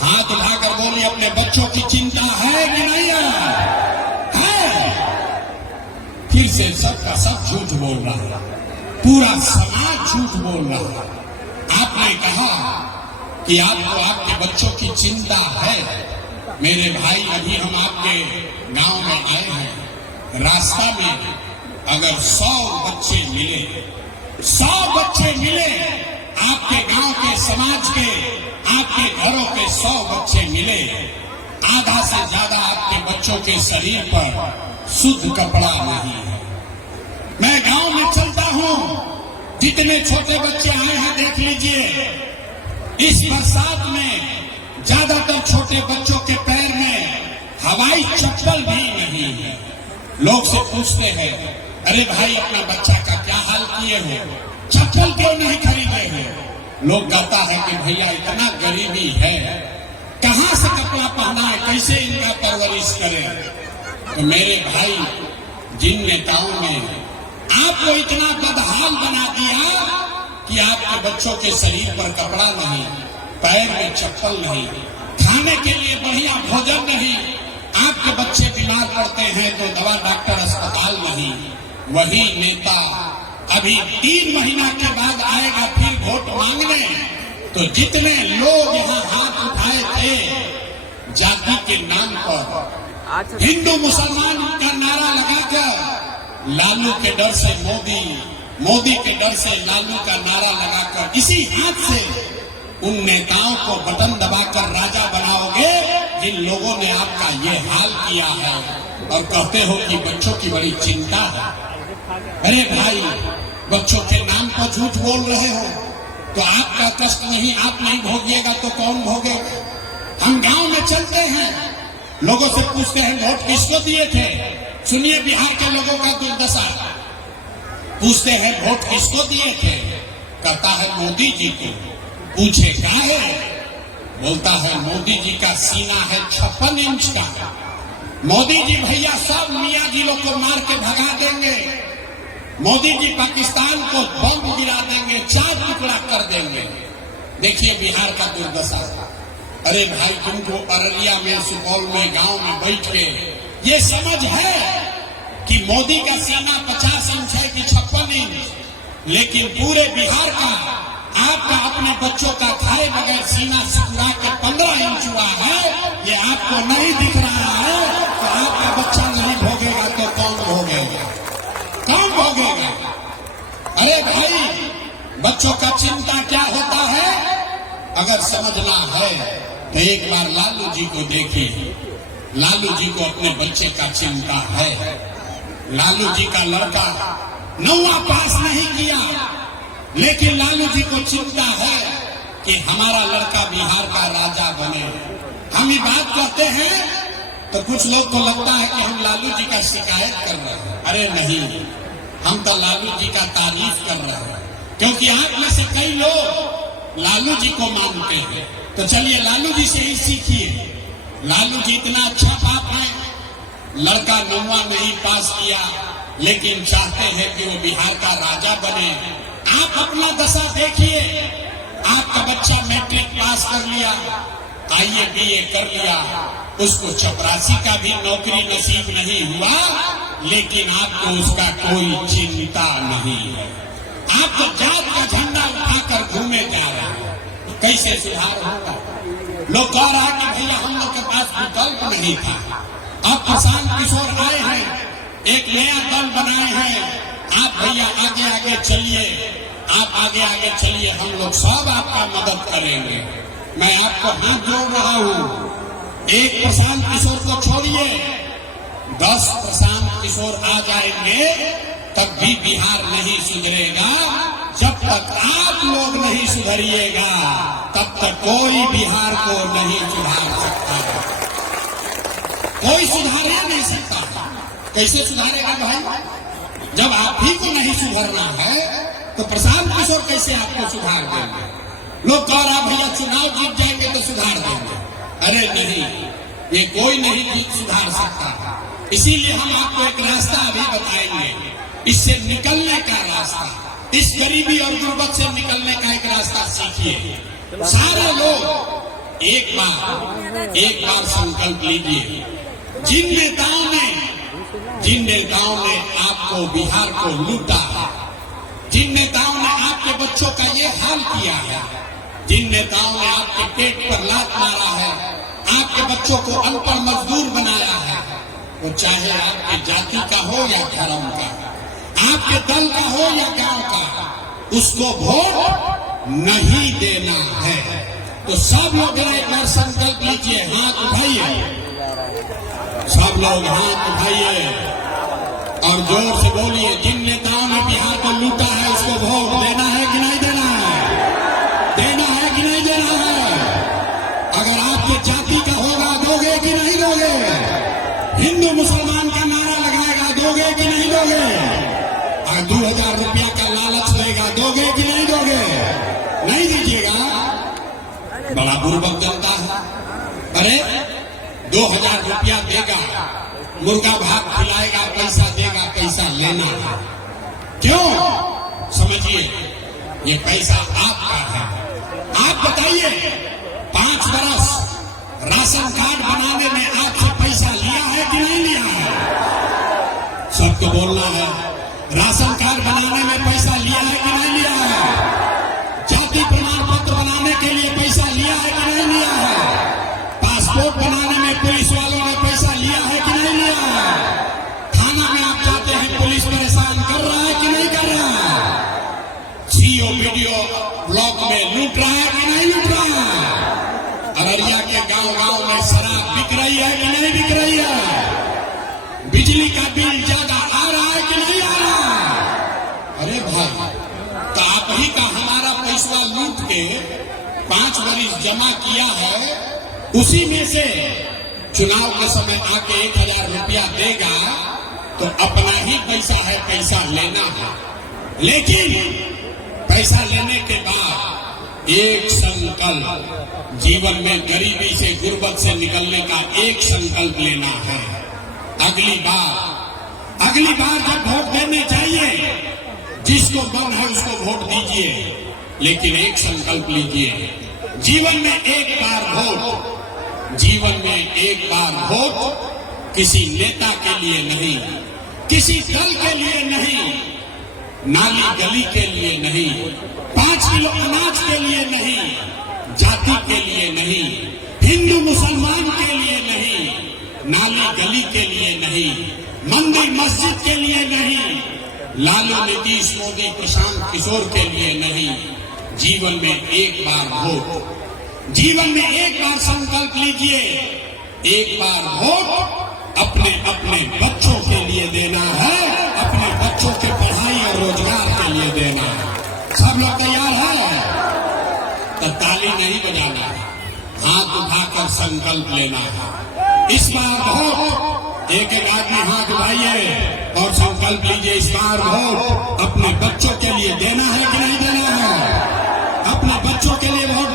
हाथ उठाकर बोली, अपने बच्चों की चिंता है कि नहीं है? फिर से सबका सब झूठ बोल रहा है, पूरा समाज झूठ बोल रहा है। आपने कहा कि आपको आपके बच्चों की चिंता है। मेरे भाई, अभी हम आपके गांव में आए हैं, रास्ता में अगर 100 बच्चे मिले, 100 बच्चे मिले, आपके गांव के, समाज के, आपके घरों के 100 बच्चे मिले, आधा से ज्यादा आपके बच्चों के शरीर पर शुद्ध कपड़ा नहीं है। मैं गांव में चलता हूं, जितने छोटे बच्चे आए हैं देख लीजिए, इस बरसात में ज्यादातर छोटे बच्चों के पैर में हवाई चप्पल भी नहीं है। लोग से पूछते हैं, अरे भाई अपना बच्चा का क्या हाल किए हो, चप्पल क्यों नहीं खरीदे हो? लोग कहता है कि भैया इतना गरीबी है, कहां से कपड़ा पहना है, कैसे इनका परवरिश करें? तो मेरे भाई, जिन नेताओं ने आपको इतना बदहाल बना दिया कि आपके बच्चों के शरीर पर कपड़ा नहीं, पैर में चप्पल नहीं, खाने के लिए बढ़िया भोजन नहीं, आपके बच्चे बीमार पड़ते हैं तो दवा डॉक्टर अस्पताल नहीं, वही नेता अभी 3 महीना के बाद आएगा फिर वोट मांगने। तो जितने लोग यहाँ हाथ उठाए थे जाति के नाम पर, हिंदू मुसलमान का नारा लगाकर, लालू के डर से मोदी, मोदी के डर से लालू का नारा लगाकर, इसी हाथ से उन नेताओं को बटन दबाकर राजा बनाओगे जिन लोगों ने आपका ये हाल किया है, और कहते हो कि बच्चों की बड़ी चिंता है। अरे भाई, बच्चों के नाम पर झूठ बोल रहे हो तो आपका कष्ट नहीं, आप नहीं भोगिएगा तो कौन भोगेगा? हम गांव में चलते हैं, लोगों से पूछते हैं वोट किसको दिए थे? सुनिए बिहार के लोगों का दुर्दशा। पूछते हैं वोट किसको दिए थे? कहता है मोदी जी को। पूछे काहे? बोलता है मोदी जी का सीना है 56 इंच का। मोदी जी भैया सब मियाँ जी लोग को मार के भगा देंगे, मोदी जी पाकिस्तान को बम गिरा देंगे, 4 टुकड़ा कर देंगे। देखिए बिहार का दुर्दशा। अरे भाई, तुमको अररिया में, सुपौल में, गांव में बैठ के ये समझ है कि मोदी का सीना 50 इंच है कि 56 इंच, लेकिन पूरे बिहार का, आपका अपने बच्चों का खाए बगैर सीना सिकुड़ा के 15 इंच हुआ है, ये आपको नहीं दिख रहा है। तो आपका बच्चा नहीं भोगेगा तो कौन भोगेगा? कौन भोगेगा? अरे भाई, बच्चों का चिंता क्या होता है? अगर समझना है तो एक बार लालू जी को देखिए। लालू जी को अपने बच्चे का चिंता है। लालू जी का लड़का 9वां पास नहीं किया, लेकिन लालू जी को चिंता है कि हमारा लड़का बिहार का राजा बने। हम ये बात कहते हैं तो कुछ लोग को लगता है कि हम लालू जी का शिकायत कर रहे हैं। अरे नहीं, हम तो लालू जी का तारीफ कर रहे हैं, क्योंकि आप में से कई लोग लालू जी को मानते हैं। तो चलिए लालू जी से ही सीखिए। लालू जी इतना अच्छा बाप है, लड़का 9वां नहीं पास किया, लेकिन चाहते हैं कि वो बिहार का राजा बने। आप अपना दशा देखिए। आपका बच्चा मैट्रिक पास कर लिया, आईए बीए कर लिया, उसको चपरासी का भी नौकरी नसीब नहीं हुआ, लेकिन आपको उसका कोई चिंता नहीं है। आप तो जात का झंडा उठाकर घूमे जा रहे हैं। कैसे सुधार होगा? लोग कह रहा कि भैया हम लोग के पास विकल्प नहीं था। अब प्रशांत किशोर आए हैं, एक नया दल बनाए हैं। आप भैया आगे आगे चलिए, आप आगे आगे चलिए, हम लोग सब आपका मदद करेंगे। मैं आपको हाथ जोड़ रहा हूं। एक प्रशांत किशोर को छोड़िए, 10 प्रशांत किशोर आ जाएंगे तब भी बिहार नहीं सुधरेगा। जब तक आप लोग नहीं सुधरिएगा तब तक कोई बिहार को नहीं सुधार सकता। कोई सुधार नहीं सकता। कैसे सुधारेगा भाई? जब आप ही को नहीं सुधरना है तो प्रशांत किशोर कैसे आपको सुधार देंगे? लोग कह रहा भैया चुनाव जीत जाएंगे तो सुधार देंगे। अरे नहीं, ये कोई नहीं सुधार सकता। इसीलिए हम आपको एक रास्ता अभी बताएंगे, इससे निकलने का रास्ता, इस गरीबी और गुर्बत से निकलने का एक रास्ता सीखिए। सारे लोग एक बार संकल्प लीजिए। जिन नेताओं ने आपको बिहार को लूटा, जिन नेताओं ने आपके बच्चों का ये हाल किया है, जिन नेताओं ने आपके पेट पर लात मारा है, आपके बच्चों को अनपढ़ मजदूर बनाया है, वो चाहे आपके जाति का हो या धर्म का, आपके दल का हो या गांव का, उसको वोट नहीं देना है। तो सब लोग एक बार संकल्प लीजिए, हाथ उठाइए, सब लोग हाथ उठाइए और जोर से बोलिए, जिन नेताओं ने बिहार को लूटा है उसको वोट देना है कि नहीं देना है? देना है कि नहीं देना है? अगर आपके जाति का होगा दोगे कि नहीं दोगे? हिंदू मुसलमान का नारा लगाएगा, दोगे कि नहीं दोगे? अगर 2000 रुपया का लालच लेगा, दोगे कि नहीं दोगे? नहीं दीजिएगा। बड़ा बुर्बक जनता है। अरे 2000 रुपया देगा, मुर्गा भात खिलाएगा, पैसा देगा, पैसा लेना है। क्यों? समझिए, ये पैसा आपका है। आप बताइए, 5 बरस राशन कार्ड बनाने में आपसे पैसा लिया है कि नहीं लिया है? सबको बोलना है, राशन कार्ड बनाने में पैसा लिया है कि नहीं लिया है? जाति प्रमाण पत्र बनाने के लिए पैसा लिया है कि नहीं लिया है? पासपोर्ट बनाने में पुलिस वालों ने पैसा लिया है कि नहीं लिया है? थाना में आप जाते हैं, पुलिस परेशान कर रहा है कि नहीं कर रहा है? सीओ वीडियो ब्लॉक में लूट रहा है कि नहीं लूट रहा है? अररिया के गांव-गांव में शराब बिक रही है कि नहीं बिक रही है? बिजली का बिल ज्यादा आ रहा है कि नहीं आ रहा है? अरे भाई, तो आप ही का हमारा पैसा लूट के 5 बरिस जमा किया है, उसी में से चुनाव के समय आके 1000 रुपया देगा तो अपना ही पैसा है, पैसा लेना है। लेकिन पैसा लेने के बाद एक संकल्प, जीवन में गरीबी से, गुर्बत से निकलने का एक संकल्प लेना है। अगली बार जब वोट देने चाहिए, जिसको मन है उसको वोट दीजिए, लेकिन एक संकल्प लीजिए, जीवन में एक बार वोट किसी नेता के लिए नहीं, किसी दल के लिए नहीं, नाली गली के लिए नहीं, 5 किलो अनाज के लिए नहीं, जाति के लिए नहीं, हिंदू मुसलमान के लिए नहीं, नाली गली के लिए नहीं, मंदिर मस्जिद के लिए नहीं, लालू नीतीश मोदी प्रशांत किशोर के लिए नहीं। जीवन में एक बार वोट, जीवन में एक बार संकल्प लीजिए, एक बार वोट अपने अपने बच्चों के लिए देना है, अपने बच्चों के पढ़ाई और रोजगार के लिए देना है। सब लोग तैयार है? तो ताली नहीं बजाना है, हाथ उठाकर संकल्प लेना है। इस बार वोट एक आदमी हाथ उठाइए और संकल्प लीजिए, इस बार वोट अपने बच्चों के लिए देना है कि नहीं देना है? अपने बच्चों के लिए वोट